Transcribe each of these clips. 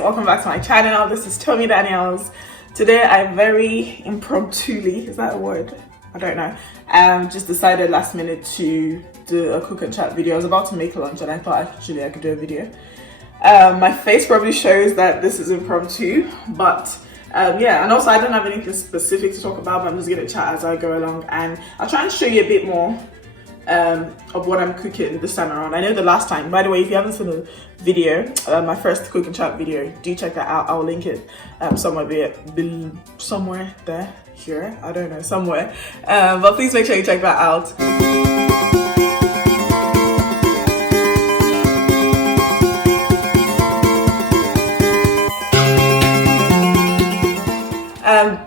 Welcome back to my channel. This is Tommy Daniels. Today I'm very impromptuly, is that a word? I don't know. Just decided last minute to do a cook and chat video. I was about to make lunch and I thought actually I could do a video. My face probably shows that this is impromptu, but yeah, and also I don't have anything specific to talk about, but I'm just gonna chat as I go along, and I'll try and show you a bit more of what I'm cooking this time around. I know the last time, by the way, if you haven't seen the video, my first cook and chat video, do check that out. I'll link it somewhere there, here, I don't know, somewhere, but please make sure you check that out.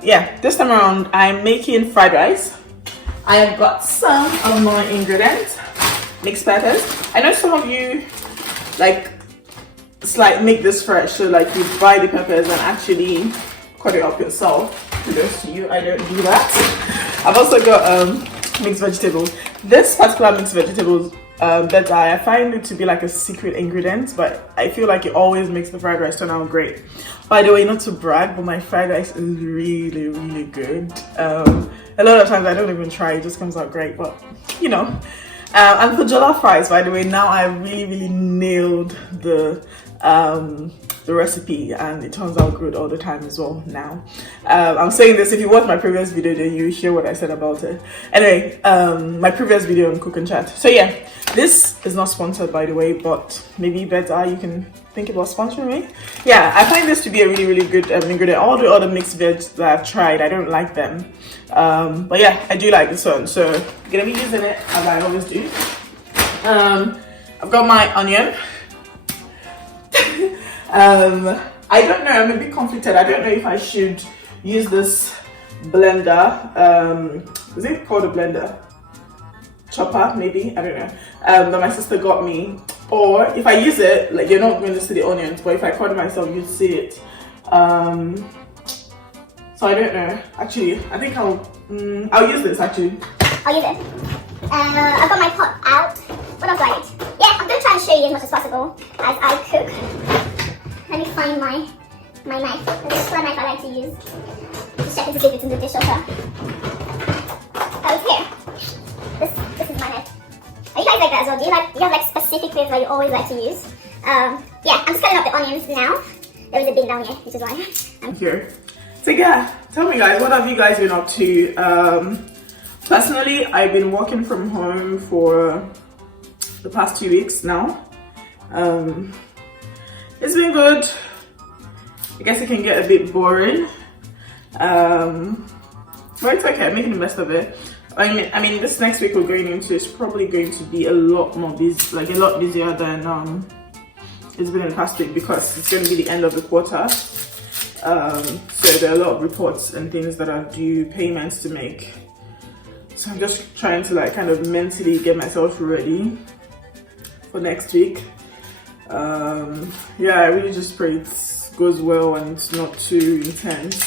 Yeah, this time around I'm making fried rice. I have got some of my ingredients, mixed peppers. I know some of you like make this fresh, so like you buy the peppers and actually cut it up yourself. Kudos to you, I don't do that. I've also got mixed vegetables. This particular mixed vegetables that I find it to be like a secret ingredient, but I feel like it always makes the fried rice turn out great. By the way, not to brag, but my fried rice is really good. A lot of times I don't even try, it just comes out great, but you know. And for jollof fries, by the way, now I really nailed the recipe, and it turns out good all the time as well now. I'm saying this, if you watch my previous video, then you hear what I said about it. Anyway, my previous video on cook and chat. So yeah, this is not sponsored, by the way, but maybe better you can think about sponsoring me. Yeah, I find this to be a really good ingredient. All the other mixed veg that I've tried, I don't like them, but yeah, I do like this one, so I'm gonna be using it as I always do. I've got my onion. I don't know, I'm a bit conflicted. I don't know if I should use this blender. Is it called a blender? Chopper, maybe, I don't know, that my sister got me. Or if I use it, like, you're not going to see the onions, but if I cut it myself, you'd see it. So I don't know. Actually, I think I'll use this actually. I'll use it. I've got my pot out. What else do I need? Yeah, I'm going to try and show you as much as possible as I cook. Let me find my knife. This is one knife I like to use. Just check to see if it's in the dishwasher. Oh, it's here. This is my knife. Are you guys like that as well? Do you have like specific things that you always like to use? Yeah, I'm just cutting up the onions now. There is a bin down here, which is why I'm here. So yeah, tell me guys, what have you guys been up to? Personally, I've been working from home for the past 2 weeks now. It's been good. I guess it can get a bit boring, but it's okay. I'm making the best of it. I mean, this next week we're going into is probably going to be a lot more busy, like a lot busier than it's been in the past week, because it's going to be the end of the quarter. So there are a lot of reports and things that are due, payments to make. So I'm just trying to like kind of mentally get myself ready for next week. Yeah, I really just pray it goes well and it's not too intense.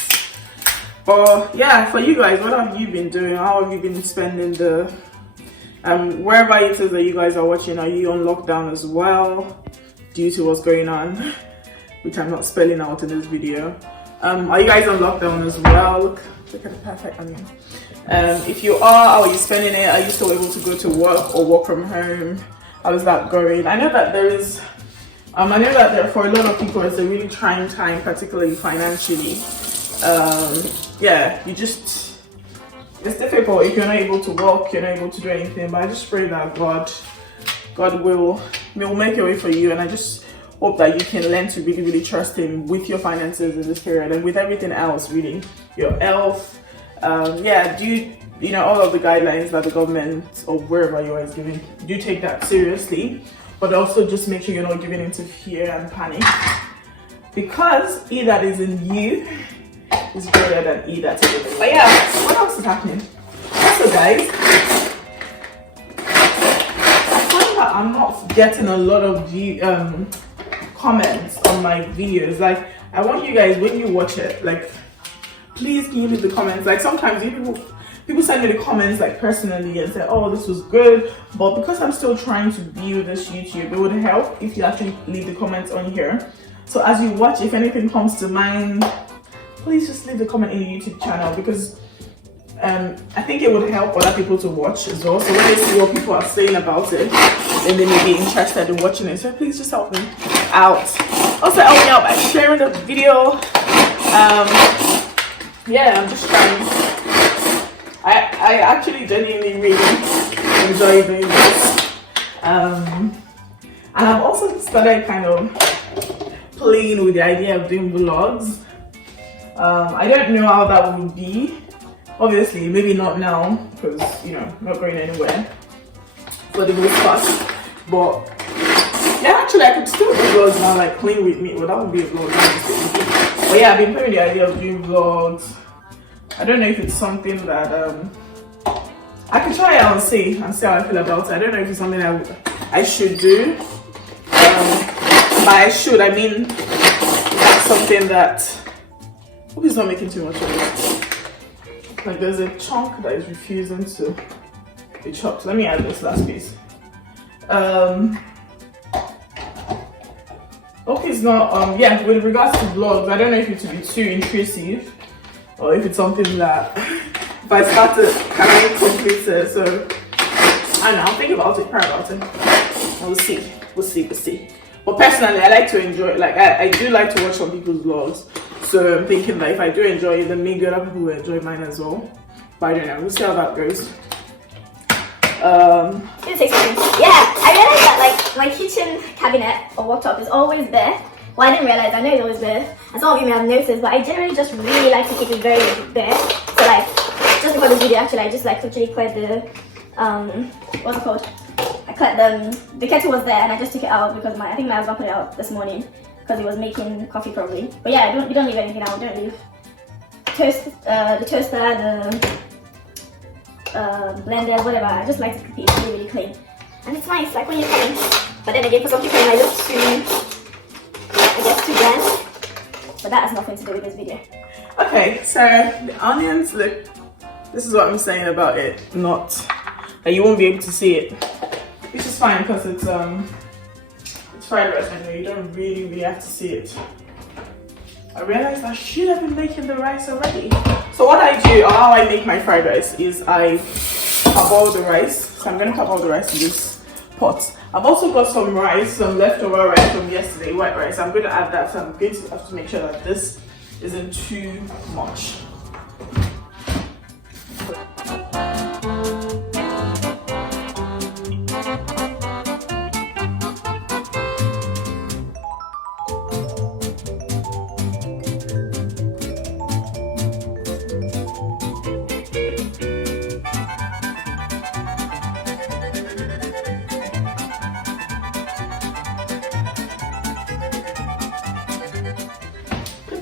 But yeah, for you guys, what have you been doing? How have you been spending the wherever it is that you guys are watching? Are you on lockdown as well due to what's going on, which I'm not spelling out in this video? Are you guys on lockdown as well? Look at the perfect onion. If you are, how are you spending it? Are you still able to go to work or work from home? How is that going? I know that there is for a lot of people it's a really trying time, particularly financially. Yeah, it's difficult if you're not able to work, you're not able to do anything, but I just pray that God will make a way for you, and I just hope that you can learn to really trust Him with your finances in this period and with everything else, really, your health. Yeah, you know, all of the guidelines that the government or wherever you are is giving, do take that seriously, but also just make sure you're not giving into fear and panic, because he that is in you is greater than he that is in me. But yeah, what else is happening? So guys, I'm not getting a lot of comments on my videos. Like, I want you guys, when you watch it, like, please can you leave the comments. Like, sometimes people send me the comments like personally and say, oh, this was good, but because I'm still trying to build this YouTube, it would help if you actually leave the comments on here. So as you watch, if anything comes to mind, please just leave a comment in the YouTube channel, because I think it would help other people to watch as well. So when they see what people are saying about it, then they may be interested in watching it. So please just help me out. Also help me out by sharing the video. Yeah, I'm just trying. I actually genuinely really enjoy doing this. And I've also started kind of playing with the idea of doing vlogs. I don't know how that would be. Obviously, maybe not now, because, you know, I'm not going anywhere for the most part. But yeah, actually, I could still do vlogs now, like clean with me. Well, that would be a vlog. But yeah, I've been playing with the idea of doing vlogs. I don't know if it's something that I could try it and see how I feel about it. I don't know if it's something I should do. By I should, I mean that's something that. Hope it's not making too much of it. Like there's a chunk that is refusing to be chopped. Let me add this last piece. Okay, it's not. Yeah, with regards to vlogs, I don't know if it would be too intrusive, or if it's something that if I started, can I complete it? So I don't know. I'll think about it, pray about it. We'll see. We'll see. But personally, I like to enjoy it. Like I do like to watch some people's vlogs. So I'm thinking that if I do enjoy it, then maybe other people will enjoy mine as well. But I don't know. We'll see how that goes. Gonna say something. Yeah, I realized that like my kitchen cabinet or worktop is always bare. Well, I didn't realize. I know it's always bare, and some of you may have noticed. But I generally just really like to keep it very bare. So like, just before this video, actually, I just like literally cleared the what's it called? I cleared the kettle was there, and I just took it out because I think my husband put it out this morning because he was making coffee probably. But yeah, you don't leave anything out. Don't leave the toaster, the blender, whatever. I just like to keep it really, really clean, and it's nice. Like when you're clean. But then again, for some people, it might look too bland. But that has nothing to do with this video. Okay, so the onions look. This is what I'm saying about it. Not that you won't be able to see it, which is fine because it's fried rice. I know you don't really have to see it. I realized I should have been making the rice already. So what I do, or how I make my fried rice, is I parboil the rice. So I'm gonna parboil the rice in this pot. I've also got some rice, some leftover rice from yesterday, white rice. I'm gonna add that. So I'm going to have to make sure that this isn't too much.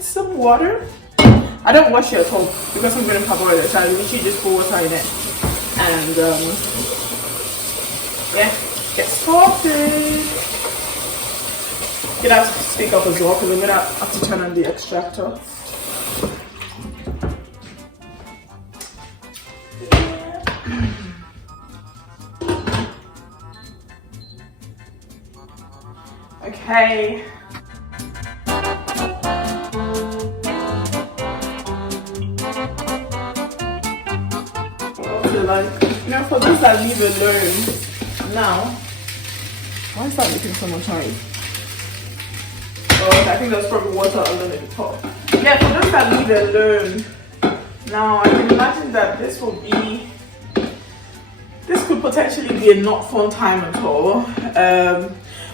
Some water. I don't wash it at all because I'm going to parboil it, so I literally just pour water in it and yeah, get started. You're gonna have to speak up as well because I'm gonna have to turn on the extractor. Okay. Like, you know, for those that leave alone now, why is that making so much noise? Oh, I think there's probably water alone at the top. Yeah, for those that leave alone now, I can imagine that this could potentially be a not fun time at all.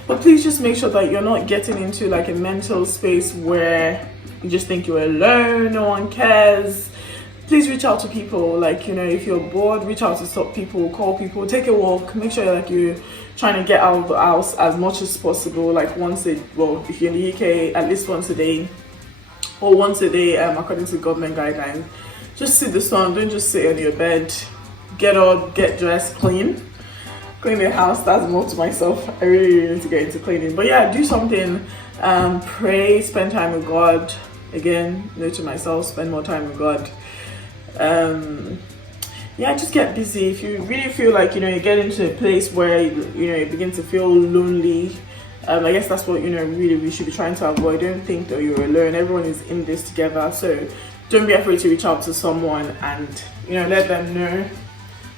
But please just make sure that you're not getting into like a mental space where you just think you're alone, no one cares. Please reach out to people. Like, you know, if you're bored, reach out to some people, call people, take a walk, make sure like you're trying to get out of the house as much as possible, like if you're in the UK, at least once a day or once a day, according to government guidelines. Just see the sun, don't just sit on your bed. Get up, get dressed, clean the house. That's more to myself. I really need to get into cleaning. But yeah, do something, pray, spend time with God. Again, note to myself, spend more time with God. Yeah, just get busy. If you really feel like, you know, you get into a place where you begin to feel lonely, I guess that's what, you know, really we should be trying to avoid. Don't think that you're alone. Everyone is in this together. So don't be afraid to reach out to someone and, you know, let them know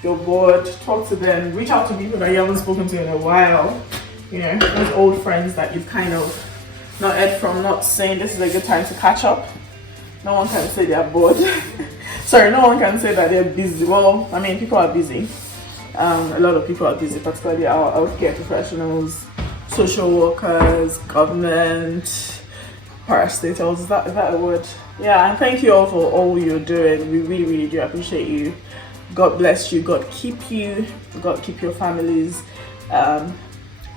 you're bored. Talk to them. Reach out to people that you haven't spoken to in a while. You know, those old friends that you've kind of not heard from, not saying this is a good time to catch up. No one can say they're bored. Sorry, no one can say that they're busy. Well, I mean, people are busy. A lot of people are busy, particularly our healthcare professionals, social workers, government, parastatals. Is that a word? Yeah, and thank you all for all you're doing. We really, really do appreciate you. God bless you. God keep you. God keep your families.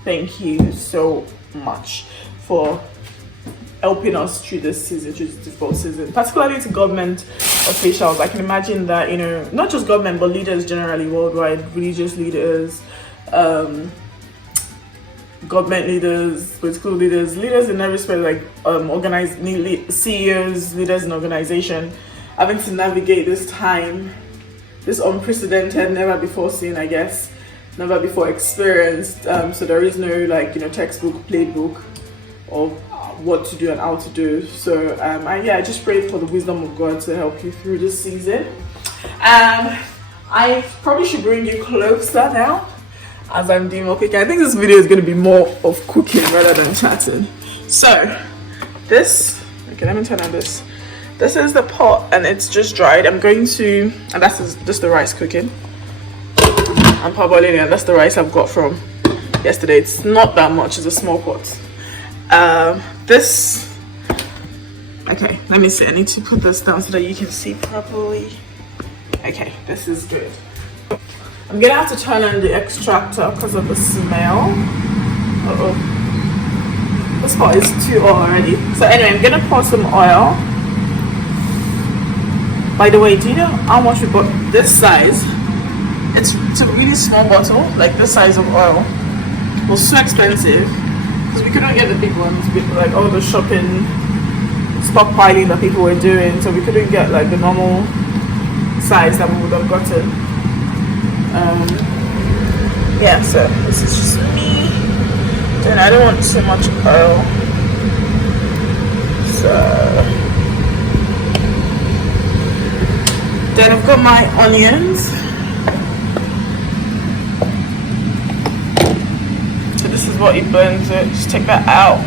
Thank you so much for helping us through this season, through this difficult season, particularly to government officials. I can imagine that, you know, not just government, but leaders generally worldwide, religious leaders, government leaders, political leaders, leaders in every sphere, like CEOs, leaders in organization, having to navigate this time, this unprecedented, never before seen, I guess, never before experienced. So there is no, like, you know, textbook, playbook of what to do and how to do. So I just pray for the wisdom of God to help you through this season. I probably should bring you closer now as I'm doing more cooking. I think this video is going to be more of cooking rather than chatting. So this, okay, let me turn on this. This is the pot and it's just dried. I'm going to, and that's just the rice cooking. I'm parboiling it, and that's the rice I've got from yesterday. It's not that much, it's a small pot. This, okay, let me see, I need to put this down so that you can see properly. Okay, this is good. I'm gonna have to turn on the extractor because of the smell. This pot is too oil already. So anyway, I'm gonna pour some oil. By the way, do you know how much we bought this size? It's a really small bottle, like this size of oil. It was so expensive because we couldn't get the big ones with like all the shopping stockpiling that people were doing, so we couldn't get like the normal size that we would have gotten. Yeah, so this is just me. Then I don't want too much oil, so then I've got my onions. So this is what it burns it. Just take that out.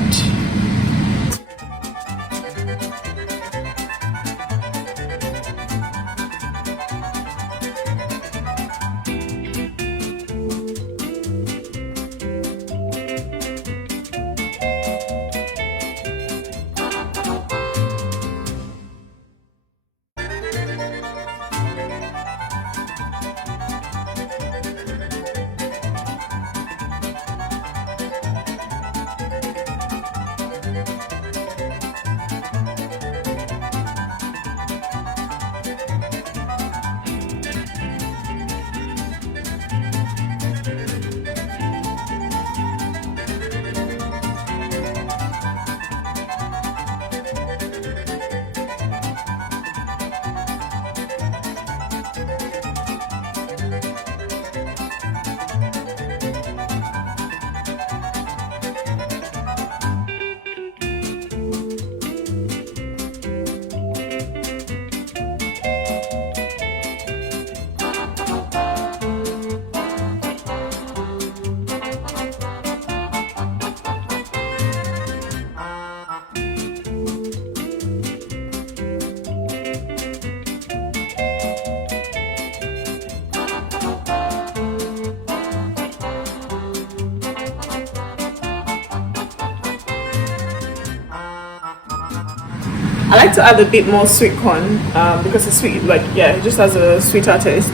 I like to add a bit more sweet corn because it's sweet, like, yeah, it just has a sweeter taste.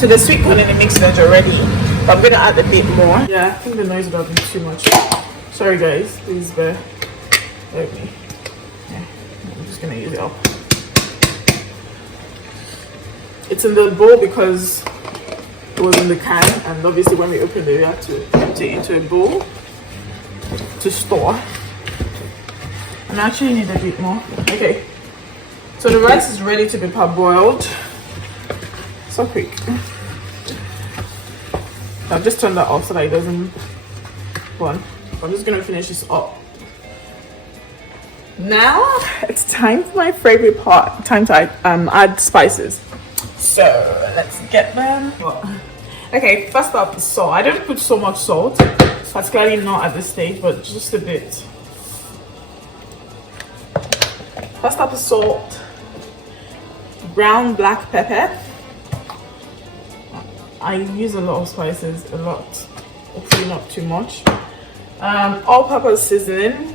So the sweet corn in the mix is already, but I'm gonna add a bit more. Yeah, I think the noise would have been too much. Sorry guys, please bear with me. Yeah, I'm just gonna use it up. It's in the bowl because it was in the can, and obviously when we opened it, we had to put it into a bowl to store. And I actually need a bit more. Okay, so the rice is ready to be parboiled. So quick. I've just turned that off so that it doesn't burn. I'm just gonna finish this up. Now it's time for my favorite part. Time to add spices. So let's get them. Okay, first up, salt. I don't put so much salt, particularly not at this stage, but just a bit. First up is salt, ground black pepper. I use a lot of spices, a lot, hopefully not too much. All-purpose seasoning.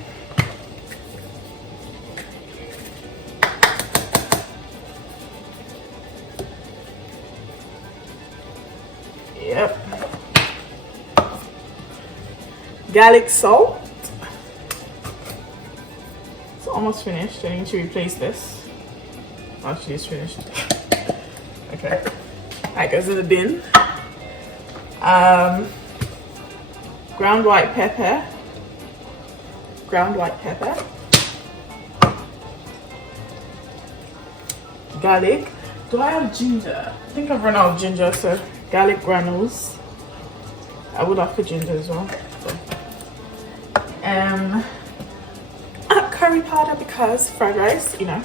Yep. Garlic salt. It's almost finished. I need to replace this. Actually, it's finished. Okay. Alright, goes in the bin. Ground white pepper. Ground white pepper. Garlic. Do I have ginger? I think I've run out of ginger, so garlic granules. I would have put ginger as well. Curry powder, because fried rice, you know,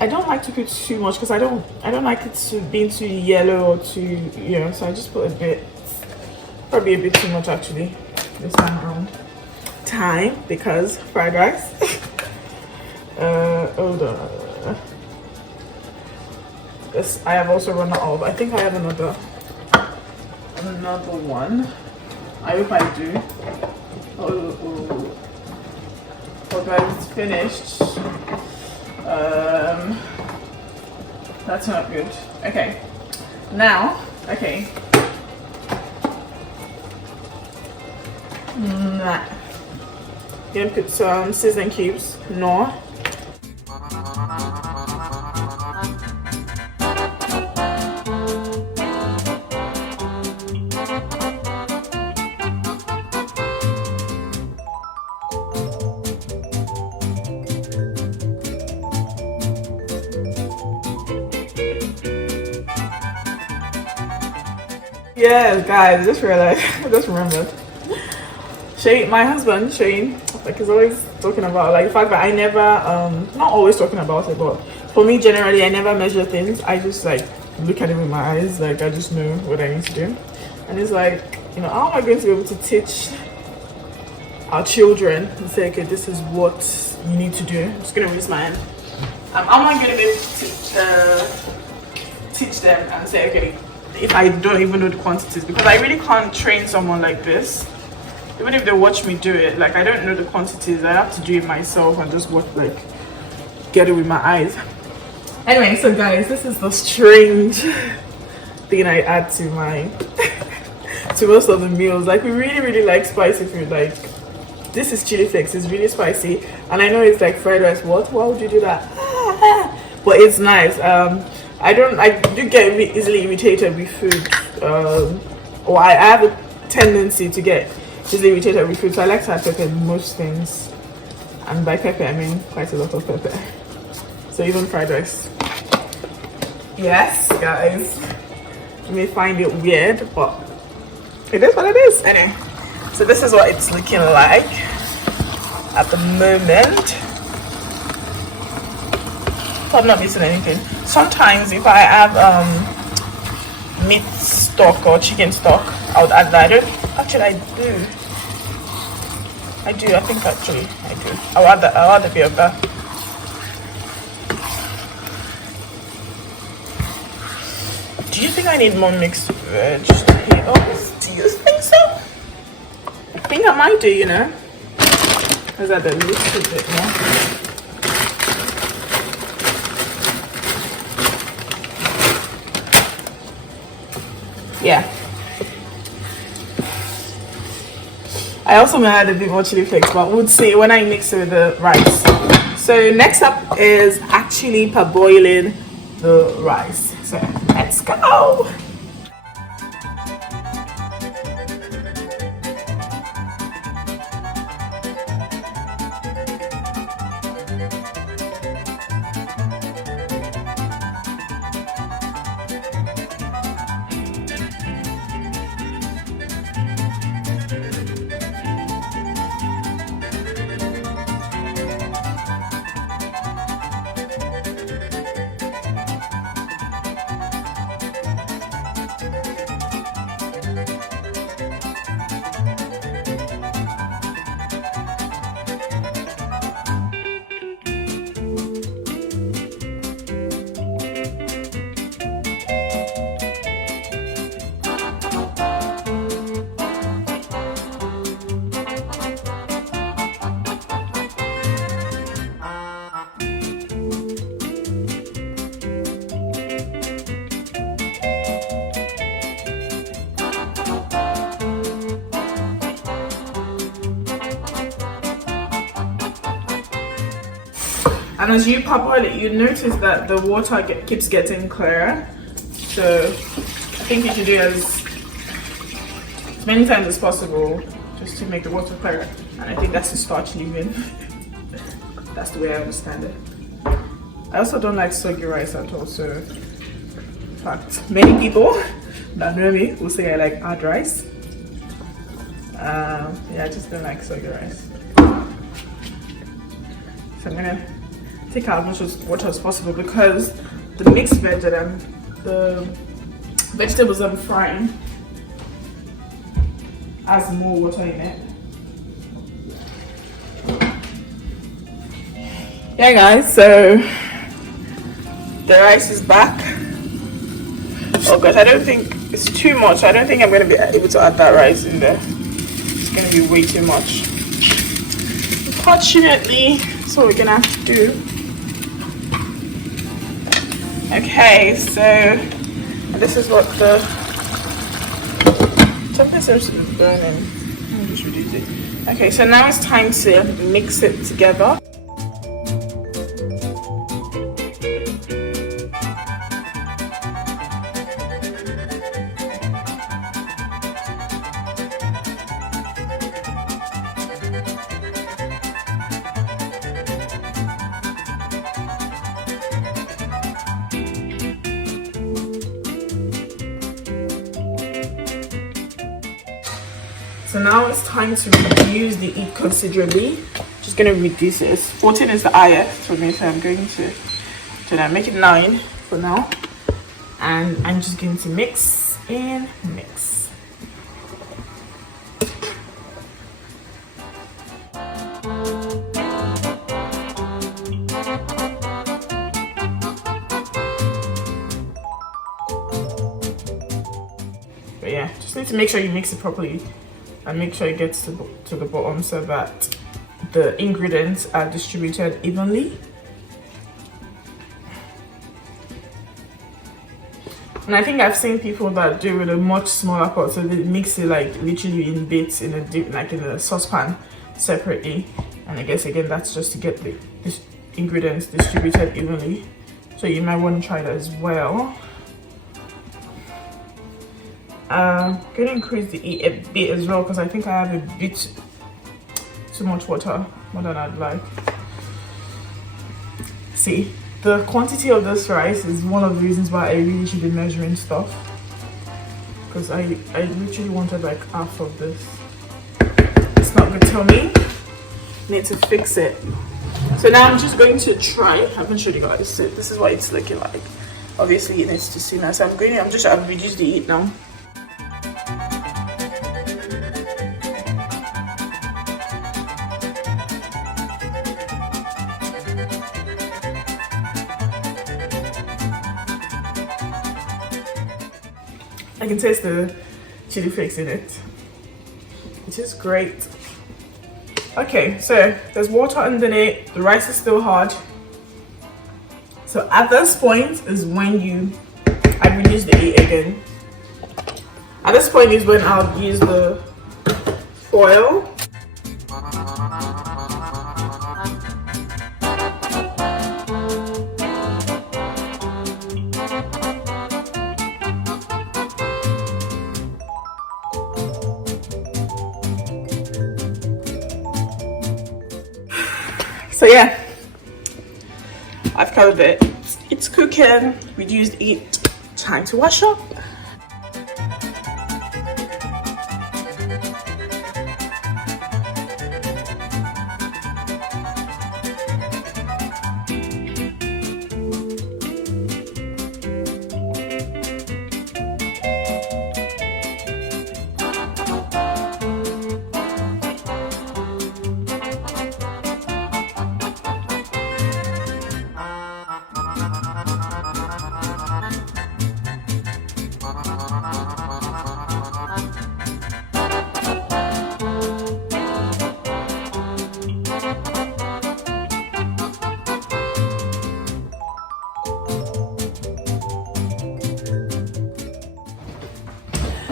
I don't like to put too much because I don't like it to be too yellow or too, you know, so I just put a bit, probably a bit too much actually this time around. Thyme, because fried rice. Hold on. This I have also run out of. I think I have another one. I hope I do. Oh guys, it's finished. That's not good. Okay, now, okay. Gonna put some seasoning cubes. No. Yes, guys, just realized, I just remembered. Shane, my husband, Shane, like, is always talking about, like, the fact that I never, not always talking about it, but for me, generally, I never measure things. I just, like, look at it with my eyes, like, I just know what I need to do. And it's like, you know, how am I going to be able to teach our children and say, okay, this is what you need to do? I'm just going to raise my hand. How am I going to be able to teach them and say, okay, if I don't even know the quantities, because I really can't train someone like this. Even if they watch me do it, like, I don't know the quantities. I have to do it myself and just watch, like, get it with my eyes. Anyway, so guys, this is the strange thing I add to my to most of the meals. Like, we really like spicy food. Like, this is chili flakes. It's really spicy, and I know it's like fried rice. What? Why would you do that? But it's nice. I do get easily irritated with food, or I have a tendency to get easily irritated with food, so I like to add pepper in most things, and by pepper I mean quite a lot of pepper. So even fried rice. Yes, guys, you may find it weird, but it is what it is. Anyway, so this is what it's looking like at the moment. I'm not missing anything. Sometimes if I have meat stock or chicken stock, I would add that. I think actually I do. I'll add a bit of that. Do you think I need more mixed vegetables? Do you think so? I think I might do, you know. Let's add a little bit more. Yeah. I also may add a bit more chili flakes, but we'll see when I mix it with the rice. So next up is actually parboiling the rice. So let's go. And as you parboil it, you notice that the water keeps getting clearer. So I think you should do as many times as possible just to make the water clearer. And I think that's the starch leaving. That's the way I understand it. I also don't like soggy rice at all, so in fact, many people that know me will say I like hard rice. Yeah, I just don't like soggy rice. So I'm gonna take out as much water as possible because the mixed veg that the vegetables I'm frying has more water in it. Yeah guys, so the rice is back. Oh gosh, I don't think it's too much. I don't think I'm going to be able to add that rice in there. It's going to be way too much. Unfortunately, that's what we're going to have to do. Okay, so this is what the something seems to be burning. Let me just reduce it. Okay, so now it's time to mix it together. So now it's time to reduce the heat considerably. Just going to reduce it. 14 is the highest for me, so I'm going to make it 9 for now. And I'm just going to mix and mix. But yeah, just need to make sure you mix it properly. And make sure it gets to the bottom so that the ingredients are distributed evenly. And I think I've seen people that do it with a much smaller pot, so they mix it like literally in bits in a saucepan separately. And I guess again that's just to get the ingredients distributed evenly. So you might want to try that as well. I'm going to increase the heat a bit as well because I think I have a bit too much water, more than I'd like. See, the quantity of this rice is one of the reasons why I really should be measuring stuff, because I literally wanted like half of this. It's not good to me. Need to fix it. So now I'm just going to try. I haven't showed you guys. So this is what it's looking like. Obviously it needs to simmer. So I've reduced the heat now. I can taste the chili flakes in it, which is great. Okay, so there's water underneath, the rice is still hard. So at this point is when I reduce the heat again. At this point is when I'll use the foil. So yeah, I've covered it. It's cooking, reduced heat, time to wash up.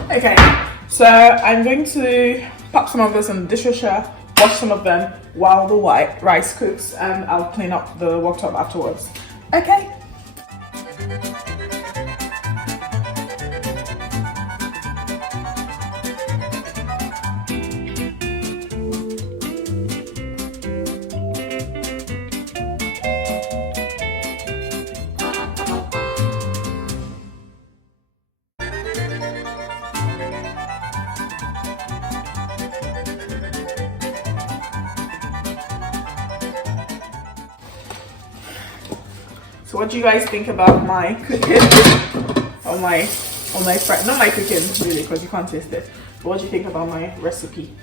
Okay, so I'm going to pop some of this in the dishwasher wash some of them while the white rice cooks, and I'll clean up the worktop afterwards. Okay. So what do you guys think about my cooking? Or my not my cooking really, because you can't taste it. But what do you think about my recipe?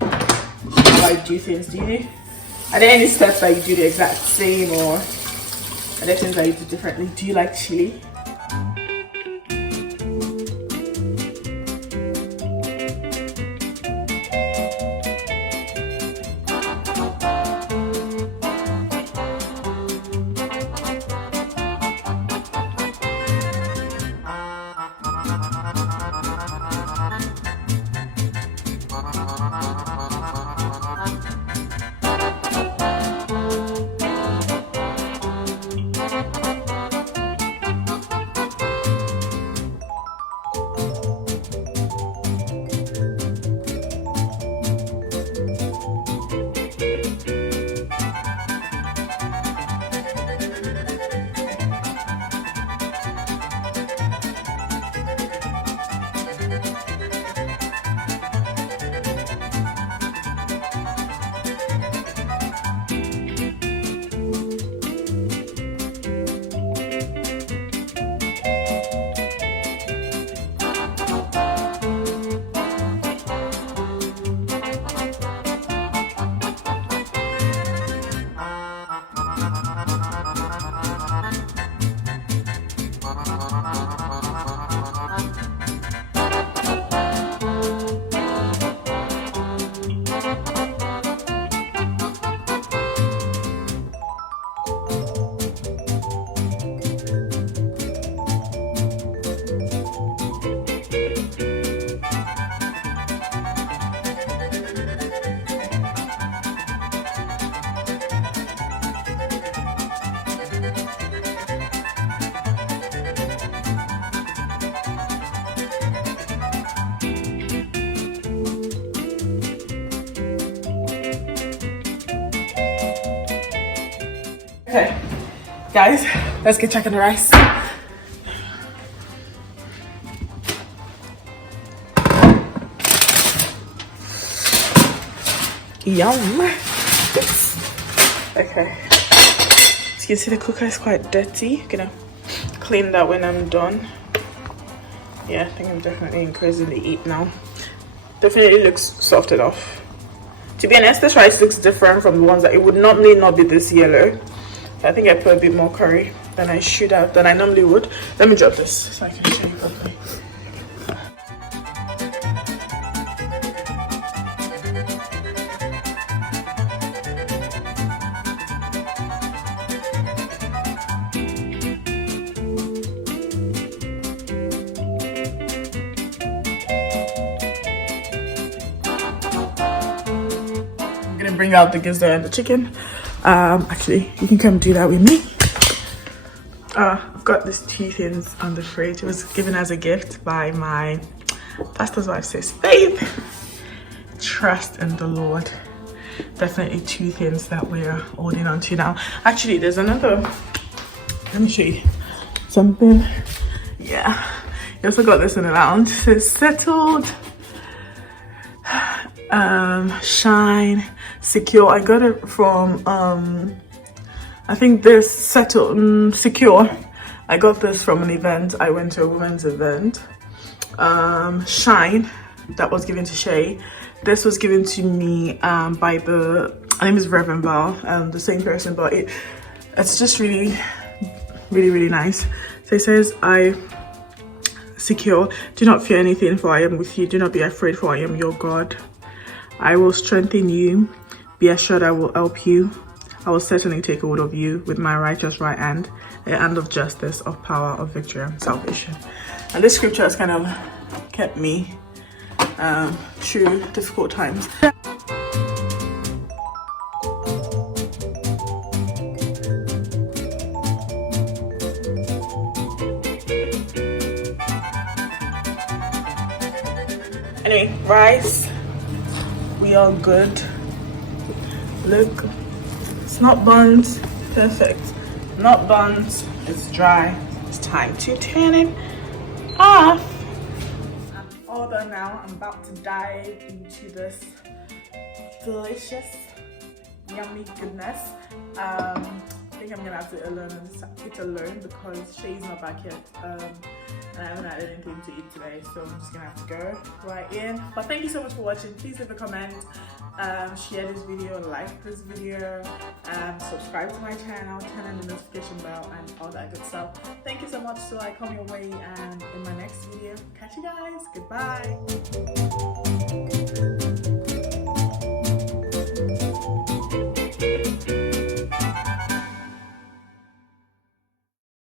How I do things? Are there any steps that you do the exact same, or are there things that you do differently? Do you like chili? Okay, guys, let's get checking the rice. Yum. Oops. Okay. As you can see, the cooker is quite dirty. I'm gonna clean that when I'm done. Yeah, I think I'm definitely increasingly eat now. Definitely looks softened off. To be honest, this rice looks different from the ones that it would normally not be this yellow. I think I put a bit more curry than I should have, than I normally would. Let me drop this so I can show you properly. I'm gonna bring out the gizzard and the chicken. Actually, you can come do that with me. I've got these 2 things on the fridge. It was given as a gift by my pastor's wife. Says, babe, trust in the Lord. Definitely 2 things that we're holding on to now. Actually, there's another. Let me show you something. Yeah, you also got this in the lounge. It says settled, shine, secure. I got it from I think this settled, secure. I got this from an event. I went to a women's event. Shine, that was given to Shay. This was given to me by her name is Reverend Val, the same person, but it's just really nice. So it says, I secure, do not fear anything, for I am with you. Do not be afraid, for I am your God. I will strengthen you. Be assured I will help you. I will certainly take hold of you with my righteous right hand, a hand of justice, of power, of victory and salvation. And this scripture has kind of kept me through difficult times. Anyway, rice, we are good. Look, it's not burnt. Perfect. Not burnt. It's dry. It's time to turn it off. I'm all done now. I'm about to dive into this delicious, yummy goodness. I think I'm gonna have to eat alone because Shay's not back yet. And I haven't had anything to eat today, so I'm just gonna have to go right in. But thank you so much for watching. Please leave a comment, share this video, like this video, subscribe to my channel, turn on the notification bell and all that good stuff. Thank you so much. So I come your way, and in my next video, catch you guys. Goodbye.